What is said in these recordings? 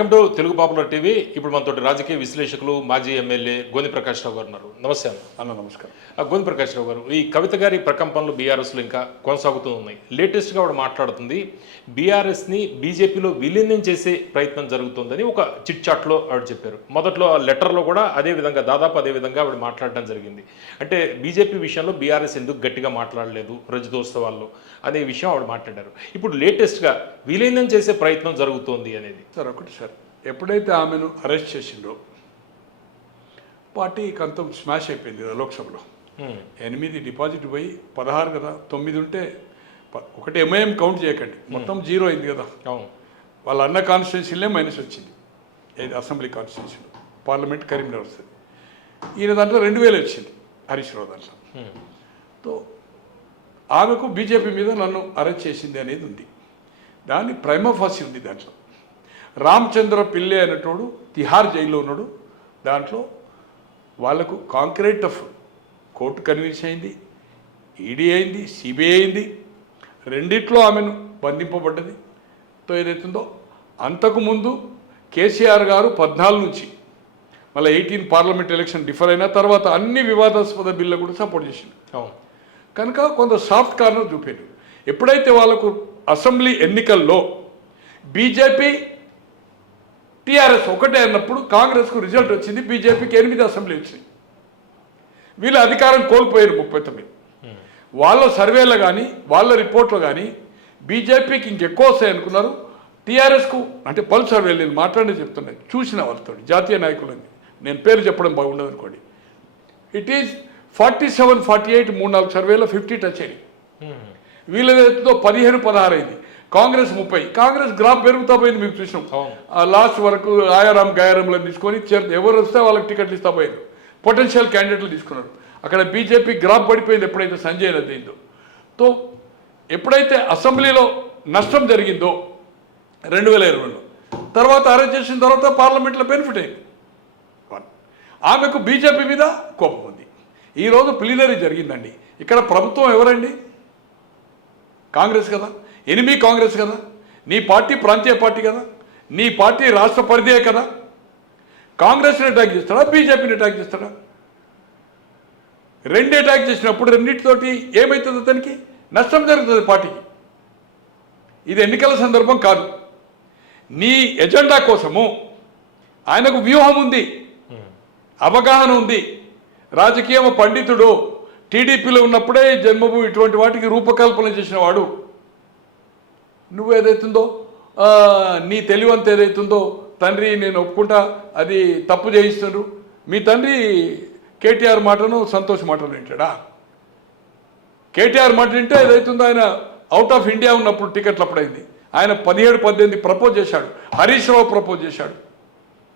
Welcome to Telugu popular TV. ఇప్పుడు మనతో రాజకీయ విశ్లేషకులు మాజీ ఎమ్మెల్యే గోని ప్రకాష్ రావు గారు ఉన్నారు. నమస్తే అన్న. నమస్కారం. గోని ప్రకాష్ రావు గారు, ఈ కవిత గారి ప్రకంపనలు బీఆర్ఎస్లో ఇంకా కొనసాగుతూ ఉన్నాయి. లేటెస్ట్గా ఆవిడ మాట్లాడుతుంది, బీఆర్ఎస్ని బీజేపీలో విలీనం చేసే ప్రయత్నం జరుగుతుందని ఒక చిట్ చాట్లో ఆవిడ చెప్పారు. మొదట్లో ఆ లెటర్లో కూడా అదే విధంగా దాదాపు అదే విధంగా ఆవిడ మాట్లాడడం జరిగింది. అంటే బీజేపీ విషయంలో బీఆర్ఎస్ ఎందుకు గట్టిగా మాట్లాడలేదు రజతోత్సవాల్లో అనే విషయం ఆవిడ మాట్లాడారు. ఇప్పుడు లేటెస్ట్గా విలీనం చేసే ప్రయత్నం జరుగుతోంది అనేది. సార్ ఎప్పుడైతే ఆమెను అరెస్ట్ చేసిండ్రో పార్టీ కంతం స్మాష్ అయిపోయింది కదా. లోక్సభలో 8 డిపాజిట్ పోయి 16 కదా, 9 ఉంటే ఒకటి ఎంఐఎం కౌంట్ చేయకండి, మొత్తం 0 అయింది కదా. వాళ్ళ అన్న కాన్స్టిట్యున్సీలే మైనస్ వచ్చింది, అసెంబ్లీ కాన్స్టిట్యున్సీలో. పార్లమెంట్ కరీంనగర్ వస్తుంది. ఈయన దాంట్లో 2000 వచ్చింది హరీష్ రావు దాంట్లో. తో ఆమెకు బీజేపీ మీద నన్ను అరెస్ట్ చేసింది అనేది ఉంది. దాన్ని ప్రైమా ఫాసి ఉంది దాంట్లో. రామచంద్ర పిల్లే అనేటోడు తిహార్ జైల్లో ఉన్నాడు. దాంట్లో వాళ్లకు కాంక్రీట్ ఆఫ్ కోర్టు కన్విన్స్ అయింది, ఈడీ అయింది, సిబిఐ అయింది. రెండిట్లో ఆమెను బంధింపబడ్డది. తో ఏదైతుందో అంతకుముందు కేసీఆర్ గారు 14 నుంచి మళ్ళీ 18 పార్లమెంట్ ఎలక్షన్ డిఫర్ అయిన తర్వాత అన్ని వివాదాస్పద బిల్లు కూడా సపోర్ట్ చేసింది. కనుక కొంత సాఫ్ట్ కార్నర్ చూపారు. ఎప్పుడైతే వాళ్ళకు అసెంబ్లీ ఎన్నికల్లో బీజేపీ టీఆర్ఎస్ ఒకటే అన్నప్పుడు కాంగ్రెస్కు రిజల్ట్ వచ్చింది, బీజేపీకి 8 అసెంబ్లీ వచ్చింది. వీళ్ళు అధికారం కోల్పోయారు 39. వాళ్ళ సర్వేలో కానీ వాళ్ళ రిపోర్ట్లో కానీ బీజేపీకి ఇంకెక్కువ వస్తాయి అనుకున్నారు. టీఆర్ఎస్కు అంటే పలు సర్వేలు నేను మాట్లాడి చెప్తున్నాను, చూసిన వాళ్ళతో జాతీయ నాయకులని, నేను పేరు చెప్పడం బాగుండదు అనుకోండి. ఇట్ ఈజ్ 47, 48 3-4 సర్వేలో 50 టచ్ అయ్యింది. వీళ్ళతో 15-16 అయింది. కాంగ్రెస్ 30. కాంగ్రెస్ గ్రాఫ్ పెరుగుతా పోయింది, మీకు చూసినాం. లాస్ట్ వరకు ఆయారాం గాయారంలో తీసుకొని ఎవరు వస్తే వాళ్ళకి టికెట్లు ఇస్తా పోయింది. పొటెన్షియల్ క్యాండిడేట్లు తీసుకున్నారు. అక్కడ బీజేపీ గ్రాఫ్ పడిపోయింది ఎప్పుడైతే సంజయ్ నది అయిందో. తో ఎప్పుడైతే అసెంబ్లీలో నష్టం జరిగిందో 2020లో, తర్వాత అరెస్ట్ చేసిన తర్వాత పార్లమెంట్లో బెనిఫిట్ అయింది. ఆమెకు బీజేపీ మీద కోపం ఉంది. ఈరోజు ప్లీనరీ జరిగిందండి. ఇక్కడ ప్రభుత్వం ఎవరండి? కాంగ్రెస్ కదా, ఎనిమి కాంగ్రెస్ కదా. నీ పార్టీ ప్రాంతీయ పార్టీ కదా, నీ పార్టీ రాష్ట్ర పరిధే కదా. కాంగ్రెస్ని అటాక్ చేస్తాడా, బీజేపీని అటాక్ చేస్తాడా? రెండు అటాక్ చేసినప్పుడు రెండింటితోటి ఏమవుతుంది? అతనికి నష్టం జరుగుతుంది పార్టీకి. ఇది ఎన్నికల సందర్భం కాదు. నీ ఎజెండా కోసము ఆయనకు వ్యూహం ఉంది, అవగాహన ఉంది. రాజకీయ పండితుడు, టీడీపీలో ఉన్నప్పుడే జన్మభూమి ఇటువంటి వాటికి రూపకల్పన చేసిన వాడు. నువ్వు ఏదైతుందో నీ తెలివంత ఏదైతుందో, తండ్రి నేను ఒప్పుకుంటా అది తప్పు చేయిస్తున్నారు. మీ తండ్రి కేటీఆర్ మాటను సంతోష్ మాటను వింటాడా? కేటీఆర్ మాట వింటే ఏదైతుందో ఆయన అవుట్ ఆఫ్ ఇండియా ఉన్నప్పుడు టికెట్లు అప్పుడైంది. ఆయన 17-18 ప్రపోజ్ చేశాడు, హరీష్ రావు ప్రపోజ్ చేశాడు.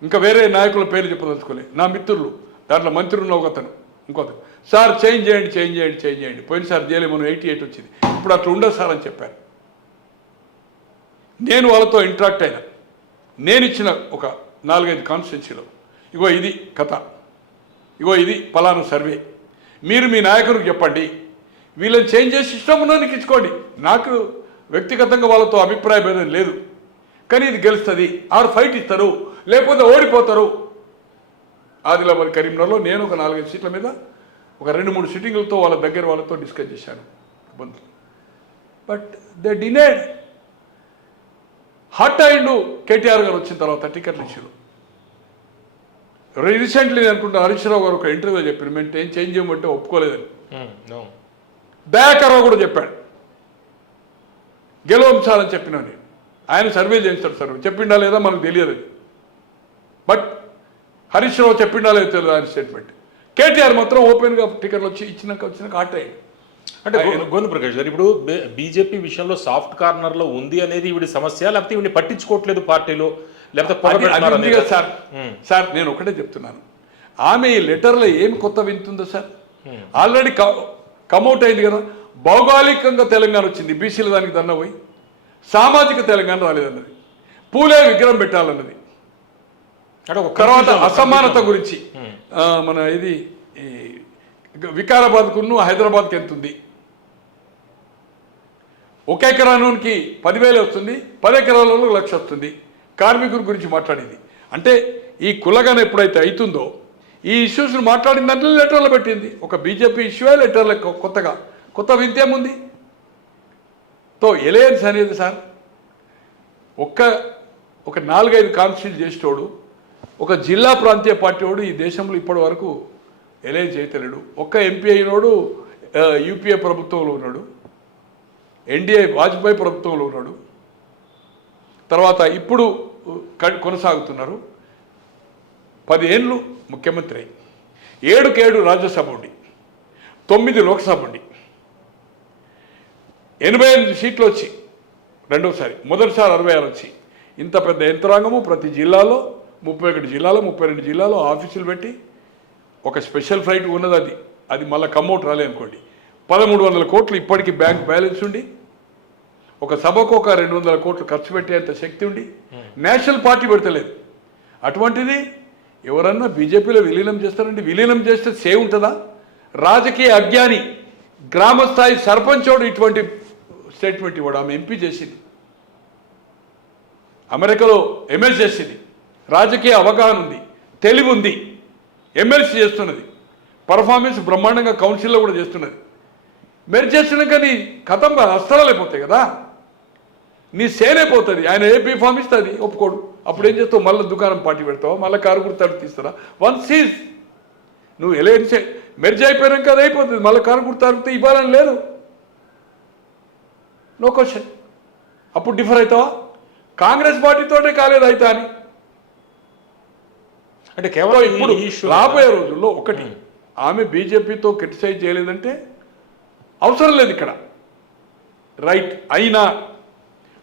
ఇంకా వేరే నాయకుల పేరు చెప్పదలుచుకోలే, నా మిత్రులు. దాంట్లో మంత్రి ఉన్న ఒకతను, ఇంకొకరు, సార్ చేంజ్ చేయండి. పోయినసారి చేయలే, మనం 88 వచ్చింది. ఇప్పుడు అట్లా ఉండదు సార్ అని చెప్పారు. నేను వాళ్ళతో ఇంటరాక్ట్ అయినా. నేను ఇచ్చిన ఒక 4-5 కాన్స్టిట్యున్సీలో ఇగో ఇది కథ, ఇగో ఇది పలానా సర్వే, మీరు మీ నాయకుడికి చెప్పండి, వీళ్ళని చేంజ్ చేసి ఇష్టం ఉన్నదానికి ఇచ్చుకోండి. నాకు వ్యక్తిగతంగా వాళ్ళతో అభిప్రాయ భేదం లేదు. కానీ ఇది గెలుస్తుంది, ఆరు ఫైట్ ఇస్తారు, లేకపోతే ఓడిపోతారు. ఆదిలాబాద్ కరీంనగర్లో నేను ఒక 4-5 సీట్ల మీద ఒక 2-3 సిట్టింగులతో వాళ్ళ దగ్గర వాళ్ళతో డిస్కస్ చేశాను. But they denied. హట్ అయిండు కేటీఆర్ గారు వచ్చిన తర్వాత టికెట్ల ఇష్యూలో. రీసెంట్లీ నేను అనుకుంటా హరీష్ రావు గారు ఒక ఇంటర్వ్యూ చెప్పారు, మేము ఏం చేంజ్ చేయమంటే ఒప్పుకోలేదని. దయాకర్ రావు కూడా చెప్పాడు, గెలవంచాలని చెప్పినా నేను. ఆయన సర్వే చేస్తాడు, సర్వే చెప్పిండా లేదా మనకు తెలియదు. బట్ హరీష్ రావు చెప్పిండా లేదో తెలియదు ఆయన స్టేట్మెంట్. కేటీఆర్ మాత్రం ఓపెన్గా టికెట్లు వచ్చినాక హాట్ అయ్యింది. అంటే గోని ప్రకాష్ గారు, ఇప్పుడు బీజేపీ విషయంలో సాఫ్ట్ కార్నర్లో ఉంది అనేది ఈవిడ సమస్య, లేకపోతే ఈవిడ పట్టించుకోవట్లేదు పార్టీలో, లేకపోతే సార్ నేను ఒకటే చెప్తున్నాను. ఆమె ఈ లెటర్లో ఏమి కొత్త వింటుందో సార్? ఆల్రెడీ కమౌట్ అయింది కదా. భౌగోళికంగా తెలంగాణ వచ్చింది, బీసీల దానికి దన్న పోయి. సామాజిక తెలంగాణ రాలేదన్నది, పూలే విగ్రహం పెట్టాలన్నది. తర్వాత అసమానత గురించి మన ఇది వికారాబాద్కును హైదరాబాద్కి ఎంత ఉంది? 1 ఎకరానికి 10,000 వస్తుంది, 10 ఎకరాలలో 1,00,000 వస్తుంది. కార్మికుల గురించి మాట్లాడింది. అంటే ఈ కులగన ఎప్పుడైతే అవుతుందో ఈ ఇష్యూస్ను మాట్లాడిన దాంట్లో లెటర్లు పెట్టింది. ఒక బీజేపీ ఇష్యూ లెటర్లు కొత్త వింతేముంది. తో ఎలయన్స్ అనేది సార్ ఒక 4-5 కాన్స్టిట్యూట్ చేసేటోడు, ఒక జిల్లా ప్రాంతీయ పార్టీ వాడు ఈ దేశంలో ఇప్పటి వరకు ఎలయన్స్ చేయలేడు. ఒక్క ఎంపీ అయినోడు యూపీఏ ప్రభుత్వంలో ఉన్నాడు, ఎన్డీఏ వాజ్పేయి ప్రభుత్వంలో ఉన్నాడు, తర్వాత ఇప్పుడు కొనసాగుతున్నారు. 10 ఏళ్ళు ముఖ్యమంత్రి అయి 7 రాజ్యసభ ఉండి 9 లోక్సభ ఉండి 88 సీట్లు వచ్చి రెండోసారి, మొదటిసారి 66 వచ్చి ఇంత పెద్ద యంత్రాంగము ప్రతి జిల్లాలో 31 జిల్లాలో 32 జిల్లాలో ఆఫీసులు పెట్టి ఒక స్పెషల్ ఫ్లైట్ ఉన్నది. అది మళ్ళీ కమ్అవుట్ రాలే అనుకోండి. 1300 కోట్లు ఇప్పటికీ బ్యాంక్ బ్యాలెన్స్ ఉండి ఒక సభకు ఒక 200 కోట్లు ఖర్చు పెట్టేంత శక్తి ఉండి నేషనల్ పార్టీ పెడతలేదు. అటువంటిది ఎవరన్నా బీజేపీలో విలీనం చేస్తారండి. విలీనం చేస్తే సేవ్ ఉంటుందా? రాజకీయ అజ్ఞాని గ్రామస్థాయి సర్పంచోడు ఇటువంటి స్టేట్మెంట్ ఇవ్వడం. ఆమె ఎంపీ చేసింది, అమెరికాలో ఎంఎస్ చేసింది, రాజకీయ అవగాహన ఉంది, తెలివి ఉంది, ఎమ్మెల్సీ చేస్తున్నది, పర్ఫార్మెన్స్ బ్రహ్మాండంగా కౌన్సిల్లో కూడా చేస్తున్నది. మీరు చేస్తున్న కానీ కథం అస్త్రాలు అయిపోతాయి కదా, నీ సేనైపోతుంది. ఆయన ఏ బీఫామ్ ఇస్తే అది ఒప్పుకోడు. అప్పుడు ఏం చేస్తావు? మళ్ళీ దుకాణం పార్టీ పెడతావా? మళ్ళీ కారు గుర్తాడు తీస్తారా? వన్స్ ఈజ్ నువ్వు ఎలయన్స్ మెర్జ్ అయిపోయాక అది అయిపోతుంది. మళ్ళీ కారు గుర్తాడితే ఇవ్వాలని లేదు, నో క్వశ్చన్. అప్పుడు డిఫర్ అవుతావా? కాంగ్రెస్ పార్టీతోనే కాలేదు అవుతా అని. అంటే కేవలం ఇప్పుడు రాబోయే రోజుల్లో ఒకటి, ఆమె బీజేపీతో క్రిటిసైజ్ చేయలేదంటే అవసరం లేదు ఇక్కడ. రైట్ అయినా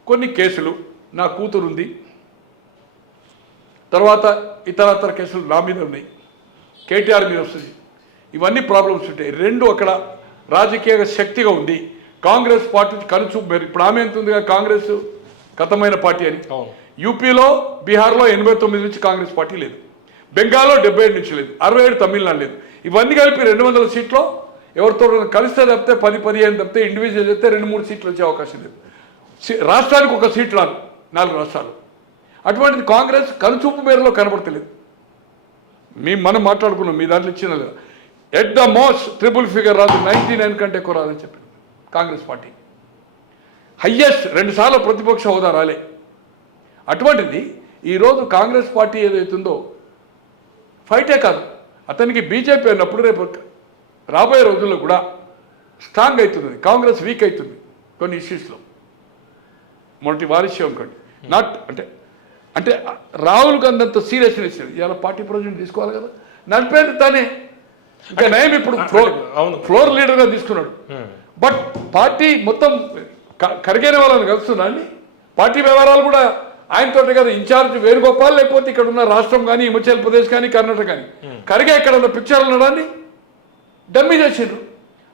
కొన్ని కేసులు, నా కూతురు ఉంది, తర్వాత ఇతరతర కేసులు నా మీద ఉన్నాయి, కేటీఆర్ మీద వస్తుంది, ఇవన్నీ ప్రాబ్లమ్స్ ఉంటాయి. రెండు అక్కడ రాజకీయ శక్తిగా ఉంది. కాంగ్రెస్ పార్టీ కనుచూపు మేరు. ఇప్పుడు ఆమె ఎంత ఉందిగా కాంగ్రెస్ గతమైన పార్టీ అని. యూపీలో బీహార్లో 89 నుంచి కాంగ్రెస్ పార్టీ లేదు, బెంగాల్లో 77 నుంచి లేదు, 67 తమిళనాడు లేదు. ఇవన్నీ కలిపి 200 సీట్లో ఎవరితో కలిస్తే తప్పితే 10-15 తప్పితే ఇండివిజువల్ చెప్తే 2-3 సీట్లు వచ్చే అవకాశం లేదు. రాష్ట్రానికి ఒక సీట్ రాదు, 4 రాష్ట్రాలు. అటువంటిది కాంగ్రెస్ కనుచూపు మేరలో కనబడతలేదు. మనం మాట్లాడుకున్నాం, మీ దాంట్లో ఇచ్చిన at the most triple figure రాదు, 99 కంటే ఎక్కువ రాదని చెప్పింది కాంగ్రెస్ పార్టీ. హయ్యెస్ట్ 2 సార్లు ప్రతిపక్ష హోదా రాలే. అటువంటిది ఈరోజు కాంగ్రెస్ పార్టీ ఏదైతుందో ఫైటే కాదు, అతనికి బీజేపీ అన్నప్పుడు రేపు రాబోయే రోజుల్లో కూడా స్ట్రాంగ్ అవుతుంది. కాంగ్రెస్ వీక్ అవుతుంది కొన్ని ఇష్యూస్లో. మొదటి వారిష్యం అనుకోండి, నాట్ అంటే రాహుల్ గాంధీ అంత సీరియస్నెస్ ఇవాళ పార్టీ ప్రెసిడెంట్ తీసుకోవాలి కదా, నడిపేది తానే. ఇంకా నయం ఇప్పుడు ఫ్లోర్ లీడర్గా తీసుకున్నాడు. బట్ పార్టీ మొత్తం కరిగైన వాళ్ళని కలుస్తున్నా అండి. పార్టీ వ్యవహారాలు కూడా ఆయనతోటి కదా, ఇన్ఛార్జ్ వేణుగోపాల్, లేకపోతే ఇక్కడ ఉన్న రాష్ట్రం కానీ హిమాచల్ ప్రదేశ్ కానీ కర్ణాటక కానీ కరిగే ఇక్కడ ఉన్న పిక్చర్లు ఉండడాన్ని డమ్మీ చేసిండ్రు.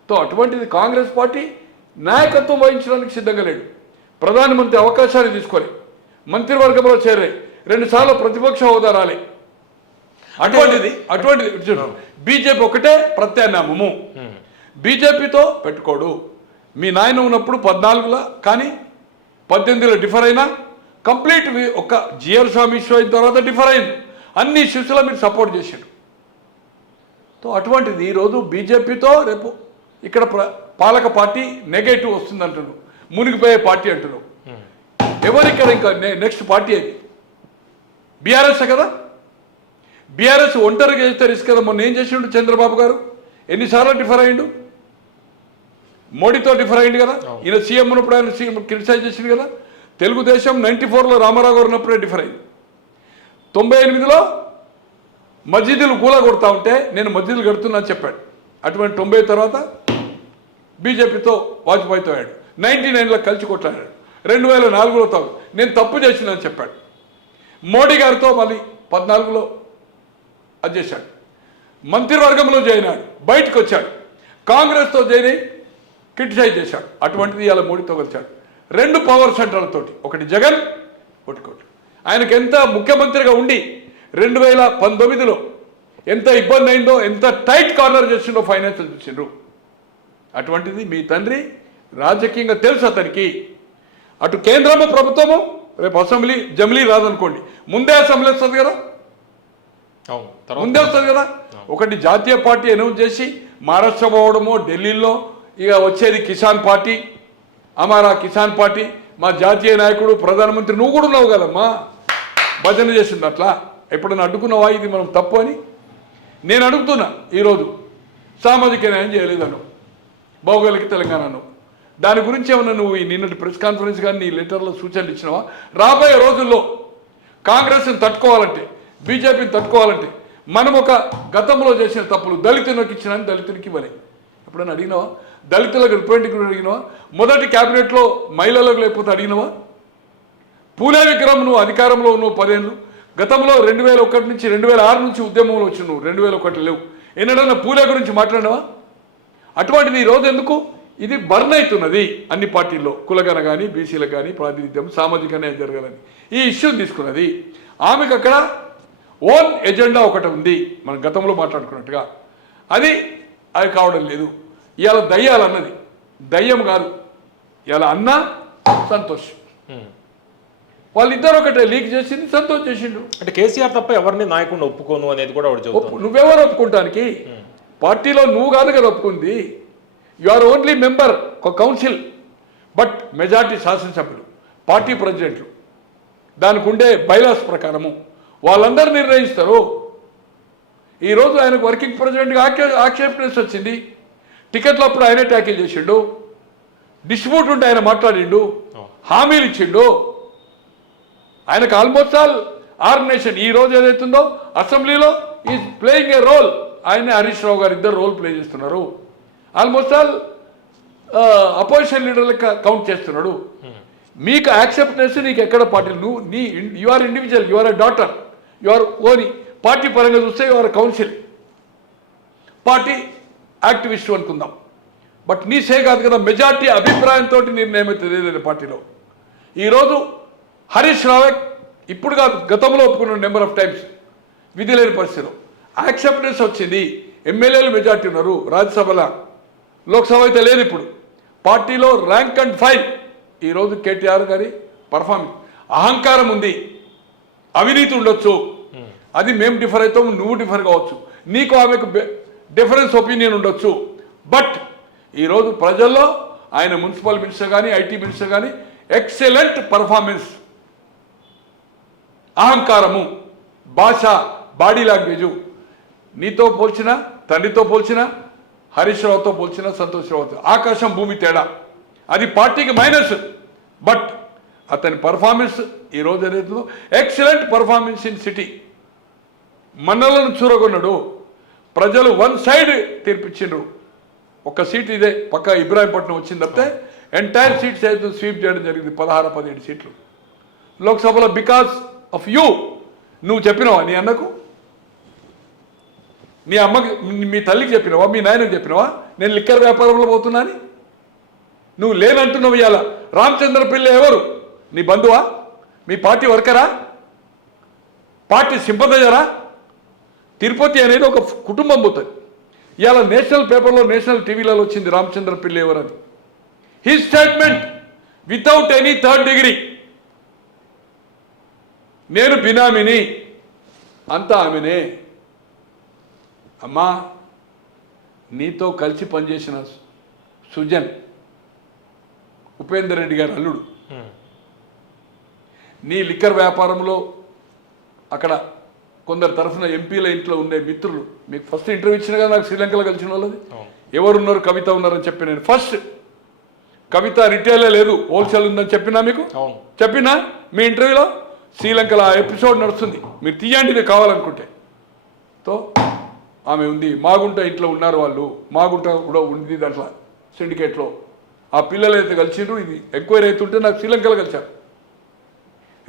తో అటువంటిది కాంగ్రెస్ పార్టీ నాయకత్వం వహించడానికి సిద్ధంగా లేడు. ప్రధానమంత్రి అవకాశాన్ని తీసుకొని మంత్రివర్గంలో చేరే 2 సార్లు ప్రతిపక్ష హోదా రాలే. అటువంటిది బీజేపీ ఒకటే ప్రత్యామ్నామము. బీజేపీతో పెట్టుకోడు. మీ నాయన ఉన్నప్పుడు 14లో కానీ 18లో డిఫర్ అయినా కంప్లీట్ ఒక జిఆర్ స్వామి ఇష్యూ అయిన తర్వాత డిఫర్ అయింది. అన్ని ఇష్యూస్లో మీరు సపోర్ట్ చేశాడు. తో అటువంటిది ఈరోజు బీజేపీతో రేపు ఇక్కడ పాలక పార్టీ నెగటివ్ వస్తుంది అంటున్నావు, మునిగిపోయే పార్టీ అంటున్నావు. ఎవరు ఇక్కడ ఇంకా నెక్స్ట్ పార్టీ అది? బీఆర్ఎస్ కదా. బీఆర్ఎస్ ఒంటరిగా చేస్తే రిస్క్ కదా. మొన్న ఏం చేసిండు చంద్రబాబు గారు? ఎన్నిసార్లు డిఫర్ అయ్యిండు? మోడీతో డిఫర్ అయ్యిండు కదా. ఈయన సీఎం ఉన్నప్పుడు ఆయన సీఎం క్రిటిసైజ్ చేసిండు కదా. తెలుగుదేశం 94లో రామారావు గారు ఉన్నప్పుడే డిఫర్ అయింది. 98లో మస్జిదులు కూలా కొడతా ఉంటే నేను మస్జిదులు కడుతున్నా అని చెప్పాడు. అటువంటి 90 తర్వాత బీజేపీతో వాజ్పేయితో అయ్యాడు. 99లో కలిసి కొట్లాడాడు. 2004లో నేను తప్పు చేసినని చెప్పాడు. మోడీ గారితో మళ్ళీ 14లో అది చేశాడు. మంత్రివర్గంలో జాయిన్ అయ్యాడు, బయటకు వచ్చాడు. కాంగ్రెస్తో జాయిన్ అయ్యి క్రిటిసైజ్ చేశాడు. అటువంటిది ఇలా మోడీతో కలిశాడు. 2 పవర్ సెంటర్లతోటి, ఒకటి జగన్, ఒకటి కోటి. ఆయనకి ఎంత ముఖ్యమంత్రిగా ఉండి 2019లో ఎంత ఇబ్బంది అయిందో, ఎంత టైట్ కార్నర్ చేసిండో ఫైనాన్షియల్ చూసిండ్రు. అటువంటిది మీ తండ్రి రాజకీయంగా తెలుసు అతనికి. అటు కేంద్రము ప్రభుత్వము రేపు అసెంబ్లీ జమిలీ రాదనుకోండి, ముందే అసెంబ్లీ వస్తుంది కదా, అవును, తర్వాత ముందే వస్తుంది కదా. ఒకటి జాతీయ పార్టీ అనౌన్స్ చేసి మహారాష్ట్ర పోవడమో, ఢిల్లీలో ఇక వచ్చేది కిసాన్ పార్టీ, అమారా కిసాన్ పార్టీ, మా జాతీయ నాయకుడు ప్రధానమంత్రి, నువ్వు కూడా ఉన్నావు కదమ్మా, భజన చేసింది. అట్లా ఎప్పుడైనా అడ్డుకున్నావా ఇది మనం తప్పు అని? నేను అడుగుతున్నా. ఈరోజు సామాజిక న్యాయం చేయలేదను, భౌగోళిక తెలంగాణను, దాని గురించి ఏమన్నా నువ్వు ఈ నిన్నటి ప్రెస్ కాన్ఫరెన్స్ కానీ నీ లెటర్లో సూచనలు ఇచ్చినావా? రాబోయే రోజుల్లో కాంగ్రెస్ని తట్టుకోవాలంటే, బీజేపీని తట్టుకోవాలంటే మనం ఒక గతంలో చేసిన తప్పులు, దళితులకు ఇచ్చినా దళితునికి ఇవ్వలే, ఎప్పుడైనా అడిగినావా? దళితులకు రిప్రజెంటేటివ్ అడిగినావా? మొదటి క్యాబినెట్లో మహిళలకు లేకపోతే అడిగినావా? పూలే విగ్రహం నువ్వు అధికారంలో ఉన్నావు 10 ఏళ్ళు, గతంలో 2001 నుంచి 2006 నుంచి ఉద్యమంలో వచ్చి నువ్వు 2001 లేవు, ఎన్నడన్నా పూలే గురించి మాట్లాడినావా? అటువంటిది ఈరోజు ఎందుకు ఇది బర్న్ అవుతున్నది అన్ని పార్టీల్లో, కులగన కానీ బీసీలకు కానీ ప్రాతినిధ్యం, సామాజిక న్యాయం జరగాలని ఈ ఇష్యూని తీసుకున్నది. ఆమెకు అక్కడ ఓన్ ఎజెండా ఒకటి ఉంది, మనం గతంలో మాట్లాడుకున్నట్టుగా, అది కావడం లేదు. ఇవాళ దయ్యాలన్నది దయ్యం కాదు, ఇవాళ అన్న సంతోష్, వాళ్ళిద్దరు ఒకటే, లీక్ చేసింది సంతోష్ చేసిండు. అంటే కేసీఆర్ తప్ప ఎవరిని నాయకుడిని ఒప్పుకోను అనేది కూడా ఒకటి చెబుతాను. నువ్వెవరు ఒప్పుకుంటానికి? పార్టీలో నువ్వు కాదు కదా ఒప్పుకుంది, యు ఆర్ ఓన్లీ మెంబర్ ఒక కౌన్సిల్, బట్ మెజార్టీ శాసనసభ్యులు, పార్టీ ప్రెసిడెంట్లు, దానికి ఉండే బైలాస్ ప్రకారము వాళ్ళందరూ నిర్ణయిస్తారు. ఈరోజు ఆయనకు వర్కింగ్ ప్రెసిడెంట్గా ఆక్షేపణ వచ్చింది, టికెట్లు అప్పుడు ఆయనే ట్యాకిల్ చేసిండు, డిస్ట్రిబ్యూట్ ఉంటే ఆయన మాట్లాడిండు, హామీలు ఇచ్చిండు, ఆయనకు ఆల్మోస్ట్ ఆల్ ఆర్గనైజేషన్ ఈ రోజు ఏదైతుందో అసెంబ్లీలో ఈజ్ ప్లేయింగ్ ఏ రోల్, ఆయన హరీష్ రావు గారు ఇద్దరు రోల్ ప్లే చేస్తున్నారు, ఆల్మోస్ట్ ఆల్ అపోజిషన్ లీడర్లకు కౌంట్ చేస్తున్నాడు. మీకు యాక్సెప్టెన్స్ నీకు ఎక్కడ పార్టీ, నువ్వు you are individual, you are a daughter, you are ఓని, పార్టీ పరంగా చూస్తే you are council, party activist అనుకుందాం, బట్ నీ సే కాదు కదా, మెజార్టీ అభిప్రాయంతో నిర్ణయం అవుతుంది ఏదైనా పార్టీలో. ఈరోజు హరీష్ రావు ఇప్పుడు కాదు గతంలో ఒప్పుకున్న నెంబర్ ఆఫ్ టైమ్స్, విధి లేని పరిస్థితిలో యాక్సెప్టెన్స్ వచ్చింది, ఎమ్మెల్యేలు మెజార్టీ ఉన్నారు రాజ్యసభలో, లోక్సభ అయితే లేదు. ఇప్పుడు పార్టీలో ర్యాంక్ అండ్ ఫైల్ ఈరోజు కేటీఆర్ గారి పర్ఫార్మెన్స్, అహంకారం ఉంది, అవినీతి ఉండొచ్చు, అది మేము డిఫర్ అవుతాము, నువ్వు డిఫర్ కావచ్చు, నీకు ఆమెకు డిఫరెన్స్ ఒపీనియన్ ఉండొచ్చు, బట్ ఈరోజు ప్రజల్లో ఆయన మున్సిపల్ మినిస్టర్ కానీ ఐటీ మినిస్టర్ కానీ ఎక్సలెంట్ పర్ఫార్మెన్స్, అహంకారము, భాష, బాడీ లాంగ్వేజు, నీతో పోల్చిన, తండ్రితో పోల్చిన, హరీష్ రావుతో పోల్చిన, సంతోష్ రావుతో ఆకాశం భూమి తేడా, అది పార్టీకి మైనస్, బట్ అతని పర్ఫార్మెన్స్ ఈరోజు ఏదైతుందో ఎక్సలెంట్ పర్ఫార్మెన్స్ ఇన్ సిటీ, మండలను చూరగొన్నాడు, ప్రజలు వన్ సైడ్ తీర్పిచ్చిండ్రు, ఒక సీట్ ఇదే పక్క ఇబ్రాహీంపట్నం వచ్చింది తప్పితే ఎంటైర్ సీట్స్ అయితే స్వీప్ చేయడం జరిగింది, 16-17 సీట్లు లోక్సభలో, బికాస్ ఆఫ్ యూ. నువ్వు చెప్పినావా నీ అన్నకు, నీ అమ్మకి, మీ తల్లికి చెప్పినావా, మీ నాయనకు చెప్పినావా నేను లిక్కర్ వ్యాపారంలో పోతున్నా అని? నువ్వు లేనంటున్నావు. ఇవాళ రామచంద్ర పిల్ల ఎవరు, నీ బంధువా, మీ పార్టీ వర్కరా, పార్టీ సింపదైజరా? తిరుపతి అనేది ఒక కుటుంబం పోతుంది. ఇవాళ నేషనల్ పేపర్లో, నేషనల్ టీవీలలో వచ్చింది రామచంద్ర పిల్ల ఎవరని. He statement without any third degree, నేను బినామీని, అంతా ఆమెనే. అమ్మా, నీతో కలిసి పనిచేసిన సుజన్, ఉపేందర్ రెడ్డి గారు అల్లుడు, నీ లిక్కర్ వ్యాపారంలో అక్కడ కొందరు తరఫున ఎంపీల ఇంట్లో ఉండే మిత్రులు, మీకు ఫస్ట్ ఇంటర్వ్యూ ఇచ్చిన కదా నాకు శ్రీలంకలో కలిసిన వాళ్ళది, ఎవరున్నారు, కవిత ఉన్నారని చెప్పి, నేను ఫస్ట్ కవిత రిటైలే లేదు హోల్సేల్ ఉందని చెప్పినా, మీకు చెప్పినా మీ ఇంటర్వ్యూలో. శ్రీలంకలో ఆ ఎపిసోడ్ నడుస్తుంది, మీరు తీయండి ఇది కావాలనుకుంటే. తో ఆమె ఉంది, మాగుంట ఇంట్లో ఉన్నారు వాళ్ళు, మాగుంట కూడా ఉంది దాంట్లో సిండికేట్లో. ఆ పిల్లలు అయితే కలిసిండ్రు, ఇది ఎంక్వైరీ అవుతుంటే నాకు శ్రీలంకలో కలిశారు.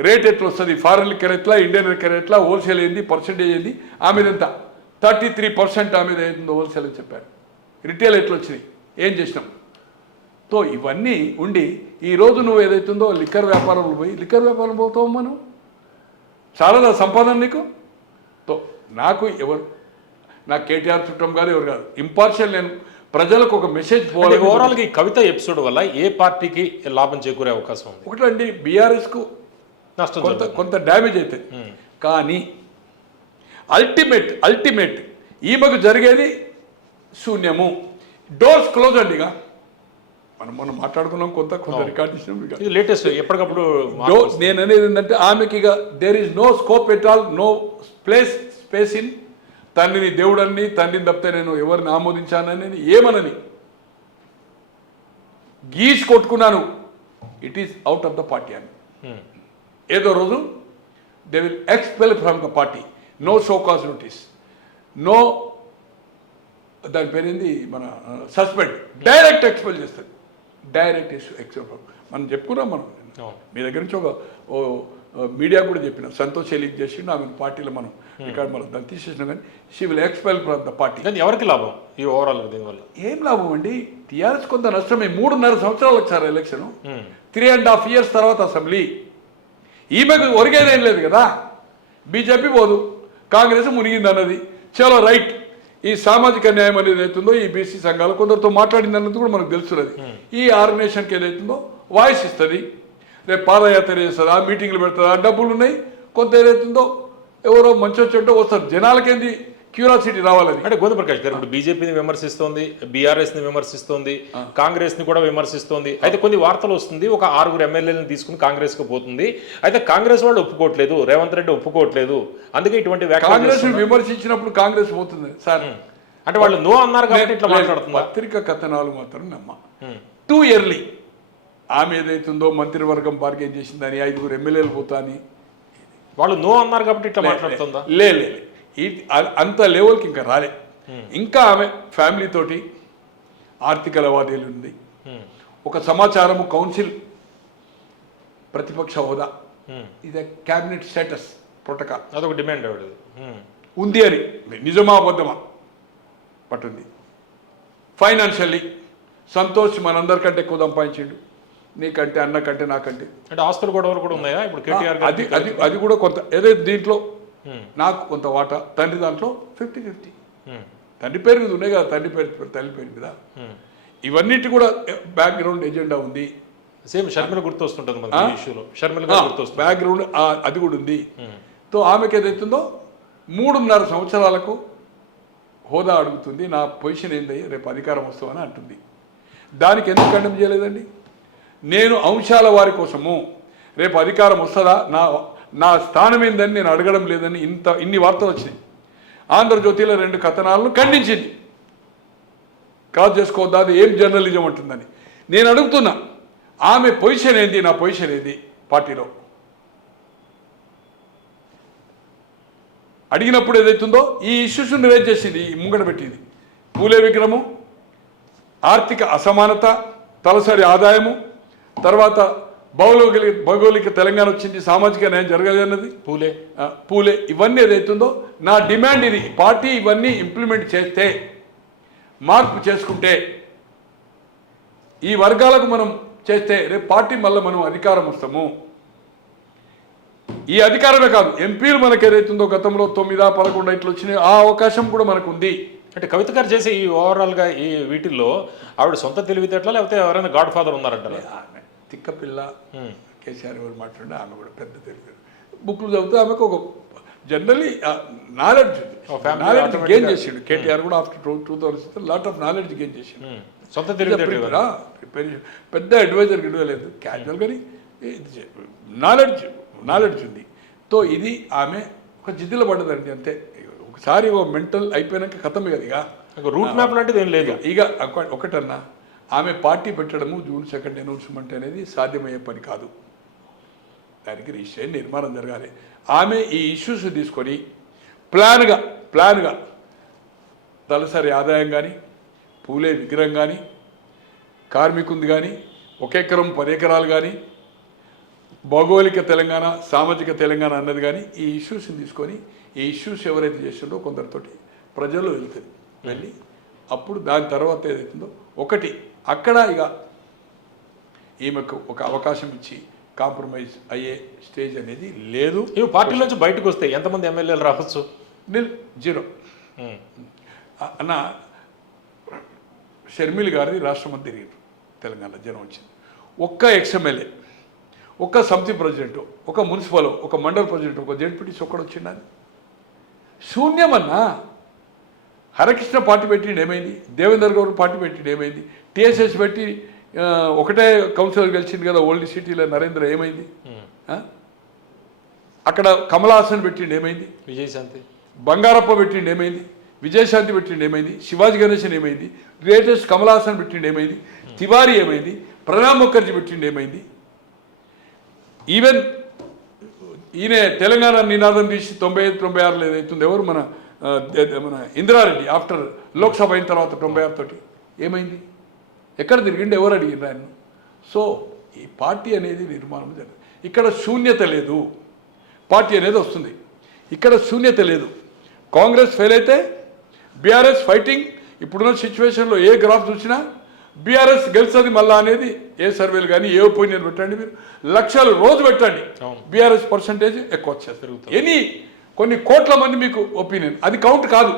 రేట్ ఎట్లా వస్తుంది, ఫారెన్ లిక్కర్ ఎట్లా, ఇండియన్ లిక్కర్ ఎట్లా, హోల్సేల్ ఏంది, పర్సెంటేజ్ ఏంది, ఆమెది ఎంత 33% ఆమెది అవుతుందో హోల్సేల్ అని చెప్పారు. రిటైల్ ఎట్లా వచ్చినాయి, ఏం చేసినాం. తో ఇవన్నీ ఉండి ఈరోజు నువ్వు ఏదైతుందో లిక్కర్ వ్యాపారంలో పోయి లిక్కర్ వ్యాపారం పోతావు, మనం చాలా సంపాదన నీకు. తో నాకు ఎవరు, నాకు కేటీఆర్ చుట్టం కాదు, ఎవరు కాదు, ఇంపార్షియల్. నేను ప్రజలకు ఒక మెసేజ్ పోవాలి. ఓవరాల్గా ఈ కవిత ఎపిసోడ్ వల్ల ఏ పార్టీకి లాభం చేకూరే అవకాశం ఉంది? ఒకటండి, బీఆర్ఎస్కు నష్టం కొంత డ్యామేజ్ అవుతుంది. కానీ అల్టిమేట్ ఈమెకు జరిగేది శూన్యము. డోర్స్ క్లోజ్ అండి. ఇక మనం మాట్లాడుకున్నాం, కొంత రికార్డ్ చేసినాం. లేటెస్ట్ ఎప్పటికప్పుడు నేను అనేది ఏంటంటే ఆమెకి ఇక there is no scope at all, no space in తండ్రిని దేవుడని, తండ్రిని తప్పితే నేను ఎవరిని ఆమోదించానని ఏమనని గీసి కొట్టుకున్నాను. It is out of the party అని ఏదో రోజు they will expel from the party. No show cause notice, no దాని పేరేంది మన సస్పెండ్, డైరెక్ట్ ఎక్స్పెల్ చేస్తుంది. Direct expel. మనం చెప్పుకున్నాం, మనం మీ దగ్గర నుంచి ఓ మీడియా కూడా చెప్పినాం. సంతోష్ లీక్ చేసి ఆమె పార్టీలో మనం ఇక్కడ మనం దాన్ని తీసేసినాం. కానీ she will expel from the party. ఎవరికి లాభం ఈ ఓవరాల్ దీనివల్ల? ఏం లాభం అండి? టీఆర్ఎస్ కొంత నష్టమే. 3.5 సంవత్సరాలకు సార్ ఎలక్షన్, 3.5 years తర్వాత అసెంబ్లీ. ఈమెకు ఒరిగేదేం లేదు కదా. బీజేపీ పోదు, కాంగ్రెస్ మునిగింది అన్నది. చలో రైట్. ఈ సామాజిక న్యాయం అనేది అవుతుందో ఈ బీసీ సంఘాలు కొందరితో మాట్లాడింది అన్నది కూడా మనకు తెలుస్తున్నది. ఈ ఆర్గనైజేషన్కి ఏదైతుందో వాయిస్ ఇస్తుంది, రేపు పాదయాత్ర చేస్తుంది, ఆ మీటింగ్లు పెడుతుంది, ఆ డబ్బులు ఉన్నాయి. కొంత ఏదైతుందో ఎవరో మంచి వచ్చి వస్తారు. జనాలకేంది క్యూరియాసిటీ రావాలని. అంటే గోవింద ప్రకాష్ గారు ఇప్పుడు బీజేపీని విమర్శిస్తోంది, బీఆర్ఎస్ ని విమర్శిస్తోంది, కాంగ్రెస్ ని కూడా విమర్శిస్తోంది. అయితే కొన్ని వార్తలు వస్తుంది, ఒక 6 ఎమ్మెల్యేలను తీసుకుని కాంగ్రెస్ కు పోతుంది. అయితే కాంగ్రెస్ వాళ్ళు ఒప్పుకోవట్లేదు, రేవంత్ రెడ్డి ఒప్పుకోవట్లేదు. అందుకే ఇటువంటి కాంగ్రెస్ విమర్శించినప్పుడు కాంగ్రెస్ పోతుంది సార్. అంటే వాళ్ళు నో అన్నారు కాబట్టి ఇట్లా మాట్లాడుతుంది. పత్రిక కథనాలు మాత్రం నమ్మ. Too early. ఆమె ఏదైతుందో మంత్రివర్గం బార్గెన్ చేసిందని 5 ఎమ్మెల్యేలు పోతా అని వాళ్ళు నో అన్నారు కాబట్టి ఇట్లా మాట్లాడుతుందా? లేదు, అంత లెవెల్కి ఇంకా రాలే. ఇంకా ఆమె ఫ్యామిలీ తోటి ఆర్థిక లావాదేవీలు ఉంది. ఒక సమాచారము కౌన్సిల్ ప్రతిపక్ష హోదా, ఇది క్యాబినెట్ స్టేటస్ ప్రోటోకాల్, అదొక డిమాండ్ ఉంది అని. నిజమా అబద్ధమా పట్టుంది. ఫైనాన్షియల్లీ సంతోష్ మనందరికంటే ఎక్కువ సంపాదించిండు, నీకంటే, అన్నకంటే, నాకంటే. అంటే ఆస్తులు గొడవలు కూడా ఉన్నాయా ఇప్పుడు కేటీఆర్? అది కూడా కొంత ఏదైతే దీంట్లో నాకు కొంత వాటా, తండ్రి దాంట్లో 50-50. తండ్రి పేరు మీద ఉన్నాయి కదా, తల్లి పేరు మీద. ఇవన్నిటి కూడా బ్యాక్గ్రౌండ్ ఎజెండా ఉంది. సేమ్ షర్మిల గుర్తొస్తుంటుంది బ్యాక్గ్రౌండ్, అది కూడా ఉంది. సో ఆమెకి ఏదైతుందో 3.5 సంవత్సరాలకు హోదా అడుగుతుంది. నా పొజిషన్ ఏందయ్యి, రేపు అధికారం వస్తామని అంటుంది. దానికి ఎందుకు ఖండం చేయలేదండి? నేను అంశాల వారి కోసము రేపు అధికారం వస్తుందా, నా స్థానం ఏందని నేను అడగడం లేదని ఇన్ని వార్తలు వచ్చినాయి. ఆంధ్రజ్యోతిలో 2 కథనాలను ఖండించింది. కాదు చేసుకోవద్దా, అది ఏం జర్నలిజం అంటుందని. నేను అడుగుతున్నా, ఆమె పొజిషన్ ఏంది, నా పొజిషన్ ఏంది పార్టీలో అడిగినప్పుడు ఏదైతుందో ఈ ఇష్యూస్ని రేజ్ చేసింది, ముంగడ పెట్టింది. పూలే విగ్రహము, ఆర్థిక అసమానత, తలసరి ఆదాయము, తర్వాత భౌగోళిక తెలంగాణ వచ్చింది, సామాజిక న్యాయం జరగలేదన్నది పూలే. ఇవన్నీ ఏదైతుందో నా డిమాండ్ ఇది. పార్టీ ఇవన్నీ ఇంప్లిమెంట్ చేస్తే, మార్పు చేసుకుంటే, ఈ వర్గాలకు మనం చేస్తే రేపు పార్టీ మళ్ళీ మనం అధికారం వస్తాము. ఈ అధికారమే కాదు, ఎంపీలు మనకు ఏదైతుందో గతంలో 9-11 ఇట్లా వచ్చినాయి, ఆ అవకాశం కూడా మనకు ఉంది. అంటే కవిత గారు చేసే ఈ ఓవరాల్గా ఈ వీటిల్లో ఆవిడ సొంత తెలివితేటలా లేకపోతే ఎవరైనా గాడ్ ఫాదర్ ఉన్నారంటారా? ఆమె తిక్కపిల్ల. కేసీఆర్ ఎవరు మాట్లాడినా ఆమె కూడా పెద్ద తెలివి. బుక్లు చదివితే ఆమెకు ఒక జనరలీ నాలెడ్జ్ గెయిన్ చేసిండు. కేటీఆర్ కూడా after 2006 lot of knowledge gain చేసిండు. సొంత తెలివితేటలా ప్రిపేరేషన్, పెద్ద అడ్వైజర్కి ఇవ్వలేదు, క్యాజువల్ కానీ నాలెడ్జ్ ఉంది. సో ఇది ఆమె ఒక జిద్దులో పడ్డదండి అంతే. ఒకసారి ఓ మెంటల్ అయిపోయినాక కథమే కదా. ఇక రూట్ మ్యాప్ లాంటిది ఏం లేదు. ఇక ఒకటన్నా, ఆమె పార్టీ పెట్టడము June 2 అనౌన్స్మెంట్ అనేది సాధ్యమయ్యే పని కాదు. దానికి రిజిస్ట్రేషన్ నిర్మాణం జరగాలి. ఆమె ఈ ఇష్యూస్ తీసుకొని ప్లాన్గా తలసరి ఆదాయం కానీ, పూలే విగ్రహం కానీ, కార్మికుంది కానీ, 1 ఎకరం 10 ఎకరాలు కానీ, భౌగోళిక తెలంగాణ, సామాజిక తెలంగాణ అన్నది కానీ, ఈ ఇష్యూస్ని తీసుకొని ఈ ఇష్యూస్ ఎవరైతే చేస్తుండో కొందరితోటి ప్రజల్లో వెళ్ళి అప్పుడు దాని తర్వాత ఏదైతుందో ఒకటి అక్కడ ఇక ఈమెకు ఒక అవకాశం ఇచ్చి కాంప్రమైజ్ అయ్యే స్టేజ్ అనేది లేదు. ఈ పార్టీ నుంచి బయటకు వస్తే ఎంతమంది ఎమ్మెల్యేలు రావచ్చు? 0. అన్న షర్మిల్ గారిది రాష్ట్రమంతా తిరిగారు, తెలంగాణ జనం వచ్చింది. ఒక్క ఎక్స్ఎమ్మెల్యే, ఒక సమితి ప్రెసిడెంట్, ఒక మున్సిపల్, ఒక మండల ప్రెసిడెంట్, ఒక జెడ్పీటీసీ ఒక్కడు వచ్చిండని శూన్యమన్నా. హరకృష్ణ పార్టీ పెట్టిండి ఏమైంది, దేవేందర్ గౌడ్ పార్టీ పెట్టిండి ఏమైంది, టీఎస్ఎస్ పెట్టి ఒకటే కౌన్సిలర్ గెలిచింది కదా ఓల్డ్ సిటీలో నరేంద్ర ఏమైంది, అక్కడ కమల్ హాసన్ పెట్టిండి ఏమైంది, విజయశాంతి బంగారప్ప పెట్టిండి ఏమైంది, విజయశాంతి పెట్టిండి ఏమైంది, శివాజీ గణేశన్ ఏమైంది, గ్రేటెస్ట్ కమల్ హాసన్ పెట్టిండి ఏమైంది, తివారీ ఏమైంది, ప్రణబ్ ముఖర్జీ పెట్టిండి ఏమైంది. ఈవెన్ ఈయన తెలంగాణ నినాదం తీసి 95-96 ఏదైతుంది ఎవరు మన ఇందిరారెడ్డి ఆఫ్టర్ లోక్సభ అయిన తర్వాత 96 తోటి ఏమైంది, ఎక్కడ తిరిగిండి, ఎవరు అడిగింది ఆయన. సో ఈ పార్టీ అనేది నిర్మాణం జరిగింది. ఇక్కడ శూన్యత లేదు, పార్టీ అనేది వస్తుంది. ఇక్కడ శూన్యత లేదు. కాంగ్రెస్ ఫెయిల్ అయితే బీఆర్ఎస్ ఫైటింగ్. ఇప్పుడున్న సిచ్యువేషన్లో ఏ గ్రాఫ్ చూసినా బీఆర్ఎస్ గెలుస్తుంది మళ్ళా అనేది ఏ సర్వేలు కానీ ఏ ఒపీనియన్ పెట్టండి, మీరు లక్షలు రోజు పెట్టండి, బీఆర్ఎస్ పర్సంటేజ్ ఎక్కువ వచ్చేస్తుంది. కొన్ని కోట్ల మంది మీకు ఒపీనియన్, అది కౌంట్ కాదు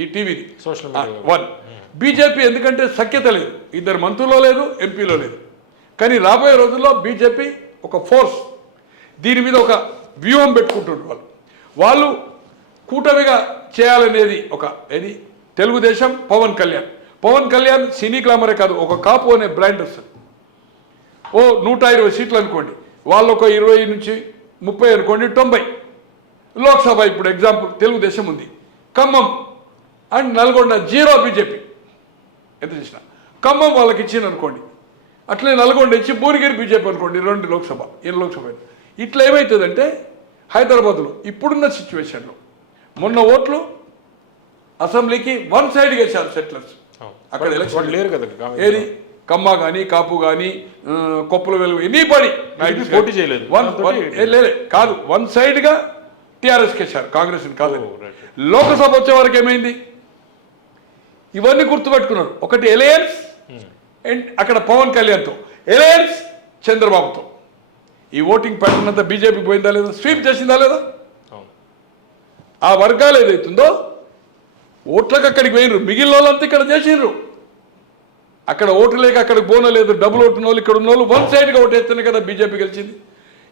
ఈ టీవీది సోషల్ వన్. బీజేపీ ఎందుకంటే సఖ్యత లేదు, ఇద్దరు మంత్రుల్లో లేదు, ఎంపీలో లేదు. కానీ రాబోయే రోజుల్లో బీజేపీ ఒక ఫోర్స్, దీని మీద ఒక వ్యూహం పెట్టుకుంటున్నారు. వాళ్ళు కూటమిగా చేయాలనేది ఒక ఏది తెలుగుదేశం, పవన్ కళ్యాణ్ సినీ గ్లామరే కాదు, ఒక కాపు అనే బ్రాండ్ వస్తుంది. 120 సీట్లు అనుకోండి, వాళ్ళు ఒక 20 నుంచి 30 అనుకోండి, 90. లోక్సభ ఇప్పుడు ఎగ్జాంపుల్ తెలుగుదేశం ఉంది, ఖమ్మం అండ్ నల్గొండ 0 బీజేపీ. ఎంత చేసినా ఖమ్మం వాళ్ళకి ఇచ్చింది అనుకోండి, అట్లే నల్గొండ ఇచ్చి భువనగిరి బీజేపీ అనుకోండి, 2 లోక్సభ ఇట్లా ఏమవుతుందంటే హైదరాబాద్లో ఇప్పుడున్న సిచ్యువేషన్లో మొన్న ఓట్లు అసెంబ్లీకి వన్ సైడ్గా వేశారు సెటిలర్స్. అక్కడ ఎలక్షన్ లేరు కదా, ఏది కమ్మ కానీ కాపు కానీ కొప్పుల వెలుగు ఎనీబడి పోటీ చేయలేదు, కాదు వన్ సైడ్గా టీఆర్ఎస్కి వేశారు, కాంగ్రెస్ కాదు. లోకసభ వచ్చే వరకు ఏమైంది, ఇవన్నీ గుర్తుపెట్టుకున్నారు. ఒకటి ఎలయన్స్ అండ్ అక్కడ పవన్ కళ్యాణ్తో, ఎలయన్స్ చంద్రబాబుతో. ఈ ఓటింగ్ ప్యాటర్న్ అంతా బీజేపీ పోయిందా లేదా, స్వీప్ చేసిందా లేదా, ఆ వర్గాలు ఏదైతుందో ఓట్లకు అక్కడికి పోయినరు, మిగిలిన వాళ్ళంతా ఇక్కడ చేసినారు. అక్కడ ఓటు లేక అక్కడికి పోనలేదు, డబుల్ ఓటున్న వాళ్ళు ఇక్కడ ఉన్న వాళ్ళు వన్ సైడ్గా ఓటేస్తేనే కదా బీజేపీ గెలిచింది.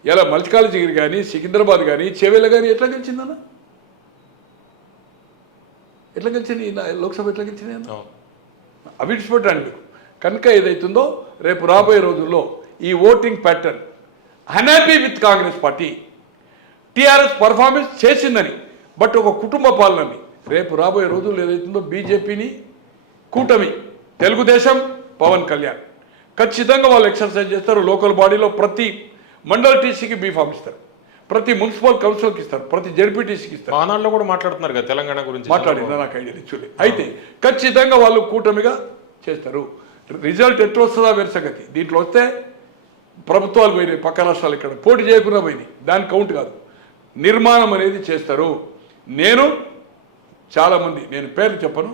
ఇలా మల్కాజ్గిరి కానీ సికింద్రాబాద్ కానీ చేవేళ్ళ కానీ ఎట్లా గెలిచిందన్న, ఎట్లా గెలిచింది లోక్సభ, ఎట్లా గెలిచింది అన్న అవి విడిచిపెట్టండి మీకు. కనుక ఏదైతుందో రేపు రాబోయే రోజుల్లో ఈ voting pattern unhappy with Congress party, TRS performance చేసిందని, బట్ ఒక కుటుంబ పాలనని రేపు రాబోయే రోజుల్లో ఏదైతుందో బీజేపీని కూటమి తెలుగుదేశం పవన్ కళ్యాణ్ ఖచ్చితంగా వాళ్ళు ఎక్సర్సైజ్ చేస్తారు. లోకల్ బాడీలో ప్రతి మండల టీసీకి బీఫామ్ ఇస్తారు, ప్రతి మున్సిపల్ కౌన్సిల్కి ఇస్తారు, ప్రతి జడ్పీటీసీకి ఇస్తారు. మానాల్లో కూడా మాట్లాడుతున్నారు కదా తెలంగాణ గురించి, మాట్లాడిందా నాకు ఐడియా ఇచ్చులే. అయితే ఖచ్చితంగా వాళ్ళు కూటమిగా చేస్తారు. రిజల్ట్ ఎట్లా వస్తుందా వేరే సంగతి. దీంట్లో వస్తే ప్రభుత్వాలు పోయినాయి, పక్క రాష్ట్రాలు ఇక్కడ పోటీ చేయకుండా పోయినాయి, దాని కౌంట్ కాదు. నిర్మాణం అనేది చేస్తారు. నేను చాలామంది, నేను పేర్లు చెప్పను,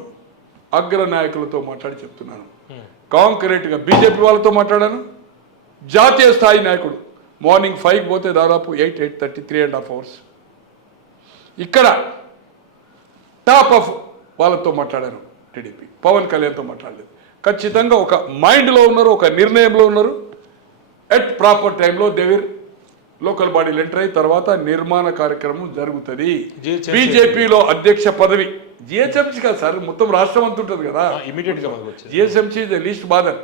అగ్ర నాయకులతో మాట్లాడి చెప్తున్నాను. కాంక్రీట్గా బీజేపీ వాళ్ళతో మాట్లాడాను. జాతీయ స్థాయి నాయకుడు మార్నింగ్ 5కి పోతే దాదాపు 8:30 3.5 hours. ఇక్కడ టాప్ ఆఫ్ వాళ్ళతో మాట్లాడాను. టీడీపీ పవన్ కళ్యాణ్తో మాట్లాడలేదు. ఖచ్చితంగా ఒక మైండ్లో ఉన్నారు, ఒక నిర్ణయంలో ఉన్నారు. ఎట్ ప్రాపర్ టైంలో దేవిర్ లోకల్ బాడీలు ఎంటర్ అయిన తర్వాత నిర్మాణ కార్యక్రమం జరుగుతుంది. బీజేపీలో అధ్యక్ష పదవి జిహెచ్ఎంసీ కాదు సార్, మొత్తం రాష్ట్రం అంత ఉంటుంది కదా. ఇమీడియట్గా జిహెచ్ఎంసీ లీస్ట్ బాధర్,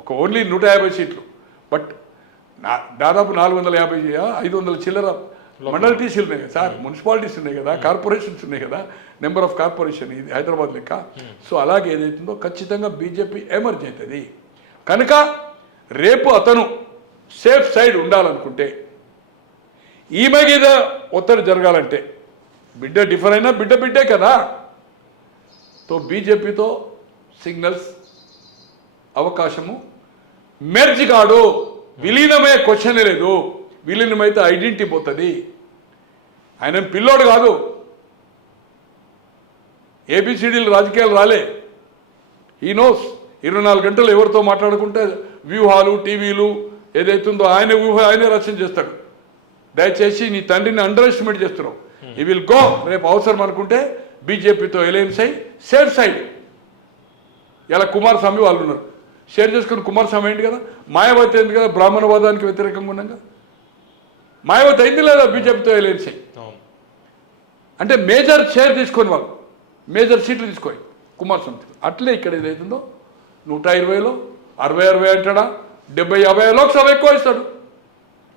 ఒక ఓన్లీ 150 సీట్లు. బట్ దాదాపు 450 500 చిల్లర మండల టీసీలు ఉన్నాయి కదా సార్, మున్సిపాలిటీస్ ఉన్నాయి కదా, కార్పొరేషన్స్ ఉన్నాయి కదా, నెంబర్ ఆఫ్ కార్పొరేషన్ ఇది హైదరాబాద్ లెక్క. సో అలాగే ఏదైతుందో ఖచ్చితంగా బీజేపీ ఎమర్జ్ అవుతుంది. కనుక రేపు అతను సేఫ్ సైడ్ ఉండాలనుకుంటే, ఈమె మీద ఒత్తిడి జరగాలంటే, బిడ్డ డిఫర్ అయినా బిడ్డే కదా, తో బీజేపీతో సిగ్నల్స్ అవకాశము మెర్జ్ కాడు. విలీనమే క్వశ్చన్ లేదు. విలీనమైతే ఐడెంటిటీ పోతుంది. ఆయన పిల్లోడు కాదు, ఏబిసిడీలు రాజకీయాలు రాలే. ఈ నోస్ 24 గంటలు ఎవరితో మాట్లాడుకుంటే వ్యూహాలు టీవీలు ఏదైతుందో ఆయన వ్యూహం ఆయనే రచన చేస్తాడు. దయచేసి నీ తండ్రిని అండర్ ఎస్టిమేట్ చేస్తున్నావు. ఈ విల్ గో. రేపు అవసరం అనుకుంటే బీజేపీతో ఎలయన్స్ అయి సేఫ్ సైడ్. ఇలా కుమారస్వామి వాళ్ళు ఉన్నారు, షేర్ చేసుకుని కుమారస్వామి అయింది కదా, మాయావతి అయింది కదా, బ్రాహ్మణవాదానికి వ్యతిరేకంగా ఉన్నాగా. మాయావతి అయింది లేదా బీజేపీతో ఎలయన్స్ అయ్యి. అంటే మేజర్ షేర్ తీసుకొని వాళ్ళు మేజర్ సీట్లు తీసుకొని కుమారస్వామి. అట్లే ఇక్కడ ఏదైతుందో 120లో 60 అంటాడా, 70-50 లోక్సభ ఎక్కువ ఇస్తాడు.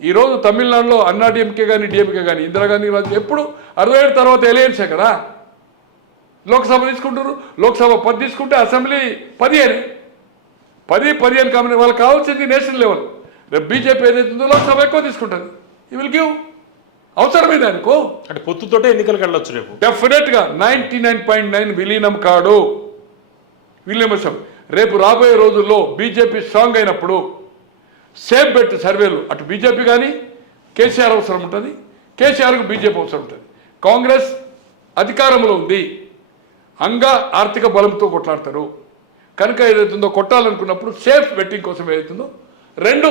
ఈరోజు తమిళనాడులో అన్నా డిఎంకే కానీ డిఎంకే కానీ ఇందిరాగాంధీ రాజు ఎప్పుడు 67 తర్వాత ఎలయన్సే కదా. లోక్సభ తీసుకుంటారు, లోక్సభ 10 తీసుకుంటే అసెంబ్లీ 10 కామని వాళ్ళకి కావాల్సింది నేషనల్ లెవెల్. రేపు బీజేపీ ఏదైతుందో లోక్సభ ఎక్కువ తీసుకుంటుంది. ఈ విల్ గివ్ అవసరమైంది అనుకో. అంటే పొత్తుతోటే ఎన్నికలకు వెళ్ళొచ్చు రేపు డెఫినెట్గా 99.9 విలీనం కాడు. విలీనం రేపు రాబోయే రోజుల్లో బీజేపీ స్ట్రాంగ్ అయినప్పుడు సేఫ్ బెట్ సర్వేలు అటు బీజేపీ కానీ కేసీఆర్ అవసరం ఉంటుంది, కేసీఆర్కు బీజేపీ అవసరం ఉంటుంది. కాంగ్రెస్ అధికారంలో ఉంది, ఆర్థిక బలంతో కొట్లాడతారు కనుక ఏదైతుందో కొట్టాలనుకున్నప్పుడు సేఫ్ బెట్టింగ్ కోసం ఏదైతుందో రెండు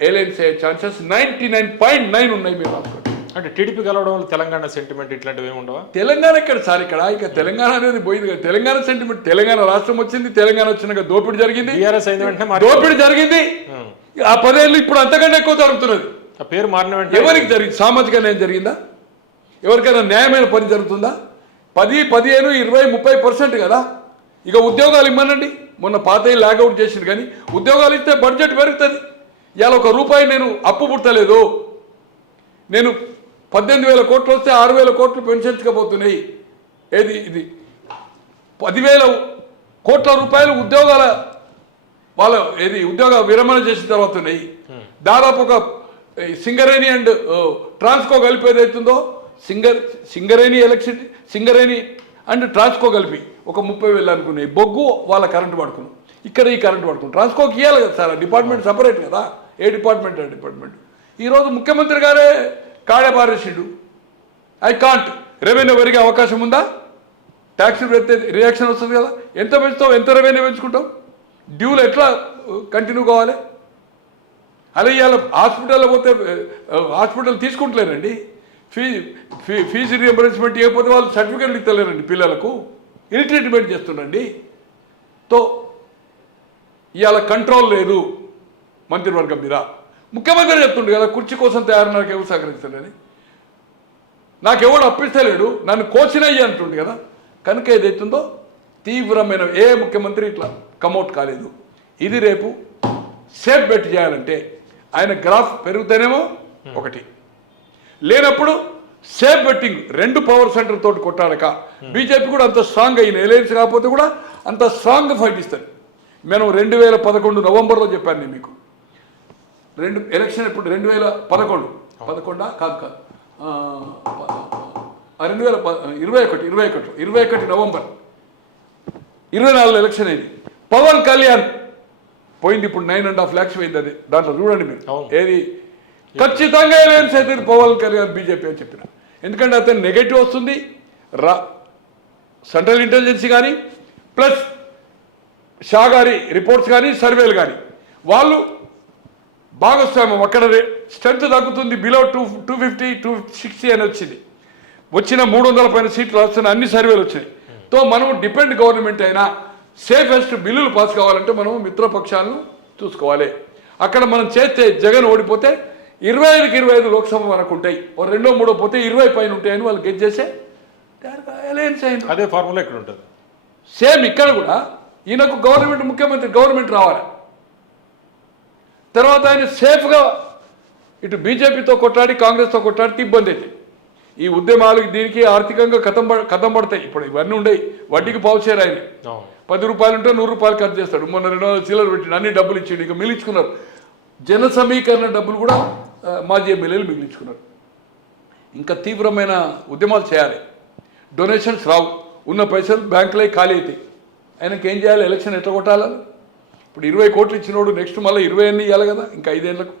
ఎలయన్స్ అయ్యే ఛాన్సెస్ 99.9 ఉన్నాయి. మీరు రాసుకోండి. అంటే టీడీపీ కలవడం వల్ల తెలంగాణ సెంటిమెంట్ ఇట్లాంటివి ఏమి ఉండవా? తెలంగాణ ఎక్కడ సార్, ఇక్కడ ఇక తెలంగాణ అనేది పోయింది కదా. తెలంగాణ సెంటిమెంట్, తెలంగాణ రాష్ట్రం వచ్చింది, తెలంగాణ వచ్చినాక దోపిడీ జరిగింది, టీఆర్ఎస్ అయిన వెంటనే దోపిడీ జరిగింది. ఆ 10 ఏళ్ళు ఇప్పుడు అంతకంటే ఎక్కువ జరుగుతున్నది. ఆ పేరు మారిన వెంటనే ఎవరికి జరిగింది? సామాజిక న్యాయం జరిగిందా? ఎవరికైనా న్యాయమైన పని జరుగుతుందా? 10, 15, 20, 30% కదా. ఇక ఉద్యోగాలు ఇమ్మనండి. మొన్న పాత లాగౌట్ చేసింది కానీ ఉద్యోగాలు ఇస్తే బడ్జెట్ పెరుగుతుంది. ఇవాళ ₹1 నేను అప్పు పుట్టలేదు. నేను 18,000 కోట్లు వస్తే 6,000 కోట్లు పెన్షన్స్కపోతున్నాయి. ఏది ఇది 10,000 కోట్ల రూపాయలు ఉద్యోగాల వాళ్ళ ఏది ఉద్యోగ విరమణ చేసిన తర్వాత ఉన్నాయి. దాదాపు ఒక సింగరేణి అండ్ ట్రాన్స్కో కలిపి ఏదైతుందో సింగరేణి ఎలక్ట్రిసిటీ, సింగరేణి అండ్ ట్రాన్స్కో కలిపి ఒక 30,000 అనుకున్నాయి. బొగ్గు వాళ్ళ కరెంటు పడుకున్నాం, ఇక్కడ ఈ కరెంటు పడుకున్నాం. ట్రాన్స్కోకి ఇవ్వాలి కదా సార్, డిపార్ట్మెంట్ సపరేట్ కదా. ఏ డిపార్ట్మెంట్ ఆ డిపార్ట్మెంట్. ఈరోజు ముఖ్యమంత్రి గారే కాడే పారేసిండు. I can't. రెవెన్యూ పెరిగే అవకాశం ఉందా? ట్యాక్స్ పెడితే రియాక్షన్ వస్తుంది కదా. ఎంత పెంచుతావు, ఎంత రెవెన్యూ పెంచుకుంటావు, డ్యూలు ఎట్లా కంటిన్యూ కావాలి? అలా ఇవాళ హాస్పిటల్లో పోతే హాస్పిటల్ తీసుకుంటలేరండి. ఫీజు రియంబర్స్మెంట్ ఇవ్వకపోతే వాళ్ళు సర్టిఫికేట్లు ఇస్తలేరండి పిల్లలకు. ఇల్ ట్రీట్మెంట్ చేస్తుండండి. తో ఇవాళ కంట్రోల్ లేదు మంత్రివర్గం మీద. ముఖ్యమంత్రి చెప్తుండే కదా కుర్చీ కోసం తయారు, నాకు ఎవరు సహకరిస్తలేని, నాకెవడు అప్పిస్తలేడు, నన్ను కోచినయ్యి అంటుండే కదా. కనుక ఏదైతుందో తీవ్రమైన ఏ ముఖ్యమంత్రి ఇట్లా కమౌట్ కాలేదు. ఇది రేపు సేఫ్ బెట్ చేయాలంటే ఆయన గ్రాఫ్ పెరుగుతేనేమో ఒకటి, లేనప్పుడు సేఫ్ బెట్టింగ్ 2 పవర్ సెంటర్ తోటి కొట్టాడక బీజేపీ కూడా అంత స్ట్రాంగ్ అయిన ఎలయన్స్ కాకపోతే కూడా అంత స్ట్రాంగ్ ఫైట్ ఇస్తారు. నేను 2011 నవంబర్లో చెప్పాను నేను మీకు. ఎలక్షన్ ఇప్పుడు 2011 కాదు 2021 నవంబర్ 24 ఎలక్షన్ అయింది. పవన్ కళ్యాణ్ పోయింది. ఇప్పుడు 9.5 lakhs పోయింది. అది దాంట్లో చూడండి మీరు. ఏది ఖచ్చితంగా ఎలయన్స్ అయితే పవన్ కళ్యాణ్ బీజేపీ అని చెప్పిన. ఎందుకంటే అతను నెగటివ్ వస్తుంది, సెంట్రల్ ఇంటెలిజెన్స్ కానీ ప్లస్ షా గారి రిపోర్ట్స్ కానీ సర్వేలు కానీ వాళ్ళు భాగస్వామ్యం. అక్కడ స్ట్రెంత్ తగ్గుతుంది, బిలో 250, 260 అని వచ్చింది. వచ్చిన 300 పైన సీట్లు వస్తున్న అన్ని సర్వేలు వచ్చినాయి. తో మనం డిపెండ్ గవర్నమెంట్ అయినా సేఫెస్ట్ బిల్లులు పాస్ కావాలంటే మనం మిత్రపక్షాలను చూసుకోవాలి. అక్కడ మనం చేస్తే జగన్ ఓడిపోతే 25కి 25 లోక్సభ మనకు ఉంటాయి. ఓ 2, 3 పోతే 20 పైన ఉంటాయని వాళ్ళు గెట్ చేసే అలయన్స్ అయింది. అదే ఫార్ములా ఇక్కడ ఉంటుంది. సేమ్ ఇక్కడ కూడా ఈయనకు గవర్నమెంట్ ముఖ్యమంత్రి గవర్నమెంట్ రావాలి. తర్వాత ఆయన సేఫ్గా ఇటు బీజేపీతో కొట్లాడి కాంగ్రెస్తో కొట్లాడితే ఇబ్బంది అవుతుంది. ఈ ఉద్యమాలకు దీనికి ఆర్థికంగా కథం పడతాయి. ఇప్పుడు ఇవన్నీ ఉండయి. వడ్డీకి పావుచేరు ఆయన. 10 రూపాయలు ఉంటే 100 రూపాయలు ఖర్చు చేస్తాడు. మొన్న 200 చిల్లర పెట్టిండు, అన్ని డబ్బులు ఇచ్చిండు. ఇక మిగిలించుకున్నారు. జన సమీకరణ డబ్బులు కూడా మాజీ ఎమ్మెల్యేలు మిగిలించుకున్నారు. ఇంకా తీవ్రమైన ఉద్యమాలు చేయాలి. డొనేషన్స్ రావు, ఉన్న పైసలు బ్యాంకులో ఖాళీ అవుతాయి. ఆయనకి ఏం చేయాలి? ఎలక్షన్ ఎట్లా కొట్టాలని. ఇప్పుడు 20 కోట్లు ఇచ్చినోడు నెక్స్ట్ మళ్ళీ 20 అన్నీ ఇవ్వాలి కదా. ఇంకా 5 ఏళ్లకు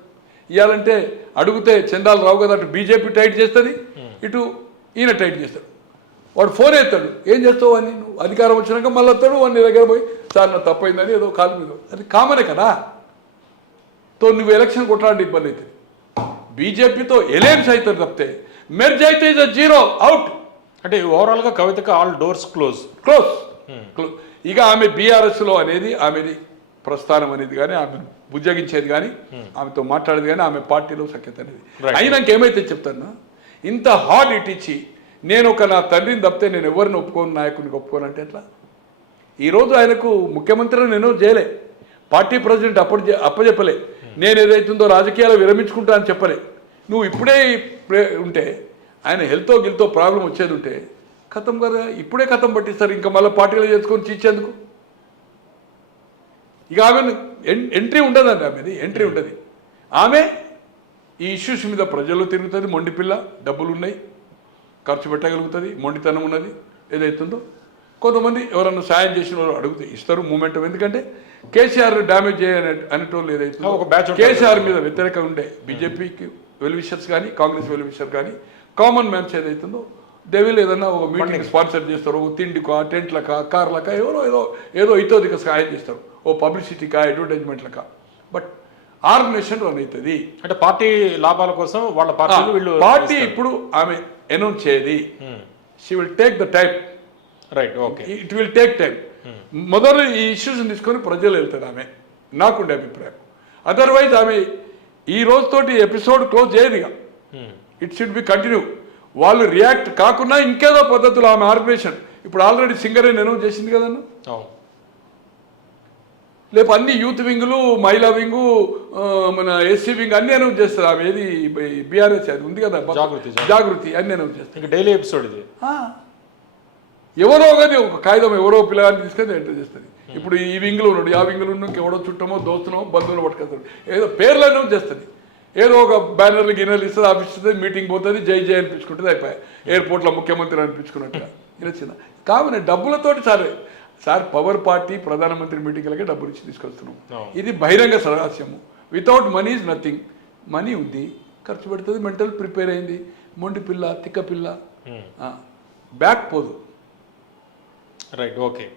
ఇవ్వాలంటే అడిగితే చందాలు రావు కదా. అటు బీజేపీ టైట్ చేస్తుంది, ఇటు ఈయన టైట్ చేస్తాడు. వాడు ఫోన్ ఎత్తాడు, ఏం చేస్తావు అని. నువ్వు అధికారం వచ్చినాక మళ్ళీ వస్తాడు, వాడిని దగ్గర పోయి సార్ నా తప్పైందని ఏదో కాలు మీద. అది కామనే కదా. తో నువ్వు ఎలక్షన్ కొట్లాడి ఇబ్బంది అవుతుంది. బీజేపీతో ఎలయన్స్ అవుతుంది తప్పితే మెర్జ్ అయితే ఇస్ జీరో అవుట్. అంటే ఓవరాల్గా కవితకు ఆల్ డోర్స్ క్లోజ్. ఇక ఆమె బీఆర్ఎస్లో అనేది ఆమెది ప్రస్థానం అనేది కానీ ఆమెను బుజ్జగించేది కానీ ఆమెతో మాట్లాడేది కానీ ఆమె పార్టీలో సఖ్యత అనేది Right. అయినాక ఏమైతే చెప్తాను ఇంత హార్డ్ ఇట్ ఇచ్చి నేను నా తండ్రిని తప్పితే నేను ఎవరిని ఒప్పుకోను నాయకునికి ఒప్పుకోను అంటే ఎట్లా ఈరోజు ఆయనకు ముఖ్యమంత్రిని నేను చేయలే పార్టీ ప్రెసిడెంట్ అప్పచెప్పలే నేను ఏదైతుందో రాజకీయాలు విరమించుకుంటా అని చెప్పలే నువ్వు ఇప్పుడే ఉంటే ఆయన హెల్త్తో గిల్తో ప్రాబ్లం వచ్చేది ఉంటే ఖతం కదా ఇప్పుడే ఖతం పట్టిస్తారు ఇంకా మళ్ళీ పార్టీలో చేసుకొని చీచేందుకు ఇక ఆమె ఎంట్రీ ఉండదండి ఆమెది ఎంట్రీ ఉండదు ఆమె ఈ ఇష్యూస్ మీద ప్రజల్లో తిరుగుతుంది మొండి పిల్ల డబ్బులు ఉన్నాయి ఖర్చు పెట్టగలుగుతుంది మొండితనం ఉన్నది ఏదైతుందో కొంతమంది ఎవరన్నా సాయం చేసిన వాళ్ళు అడిగితే ఇస్తారు మూమెంటం ఎందుకంటే కేసీఆర్ డ్యామేజ్ చేయని అనేటోళ్ళు ఏదైతుందో ఒక బ్యాచ్ కేసీఆర్ మీద వ్యతిరేకంగా ఉండే బీజేపీకి వెల్ విషర్స్ కానీ కాంగ్రెస్ వెల్ విషర్ కానీ కామన్ మ్యాన్స్ ఏదైతుందో దేవిల్ ఏదన్నా ఒక మీటింగ్ స్పాన్సర్ చేస్తారు ఒక తిండికా టెంట్లకా కార్లకా ఏదో ఇతోదిక సహాయం చేస్తారు ఓ పబ్లిసిటీకా అడ్వర్టైజ్మెంట్లకా బట్ ఆర్గనైజేషన్ రన్ అవుతుంది అంటే పార్టీ లాభాల కోసం వాళ్ళ పార్టీలు వీళ్ళు పార్టీ ఇప్పుడు ఆమె అనౌన్స్ చేయది she will take the time right okay it will take time మొదలు ఈ ఇష్యూస్ని తీసుకొని ప్రజలు వెళ్తారు ఆమె నాకుండే అభిప్రాయం అదర్వైజ్ ఆమె ఈ రోజుతోటి ఎపిసోడ్ క్లోజ్ చేయదు ఇక ఇట్ షుడ్ బి కంటిన్యూ వాళ్ళు రియాక్ట్ కాకుండా ఇంకేదో పద్ధతులు ఆమె ఆర్గనైజేషన్ ఇప్పుడు ఆల్రెడీ సింగర్ అనౌన్స్ చేసింది కదన్న లేపు అన్ని యూత్ వింగులు మహిళా వింగు మన ఎస్సీ వింగ్ అన్ని అనౌన్స్ చేస్తారు ఆమె ఏది బీఆర్ఎస్ అది ఉంది కదా జాగృతి అన్ని అనౌన్స్ చేస్తారు ఇంకా డైలీ ఎపిసోడ్ ఇది ఎవరో కానీ ఒక కాగితం ఎవరో పిల్లగాన్ని తీసుకొని ఎంటర్ చేస్తుంది ఇప్పుడు ఈ వింగ్లో ఉన్నాడు ఆ వింగ్లో ఉన్న ఎవడో చుట్టమో దోస్తునో బంధువులు పట్టుకొస్తాడు ఏదో పేర్లు అనౌన్స్ చేస్తుంది ఏదో ఒక బ్యానర్లు గిన్నెలు ఇస్తుంది ఆఫీస్తుంది మీటింగ్ పోతుంది జై జై అనిపించుకుంటుంది అయిపోయాయి ఎయిర్పోర్ట్లో ముఖ్యమంత్రి అనిపించుకున్నట్టుగా ఇలా చిన్న కామన్ డబ్బులతోటి సార్ పవర్ పార్టీ ప్రధానమంత్రి మీటింగ్లకే డబ్బులు ఇచ్చి తీసుకొస్తున్నాం ఇది బహిరంగ రహస్యము without money is nothing money ఉంది ఖర్చు పెడుతుంది మెంటల్ ప్రిపేర్ అయింది మొండి పిల్ల తిక్క పిల్ల బ్యాక్ పోదు రైట్ ఓకే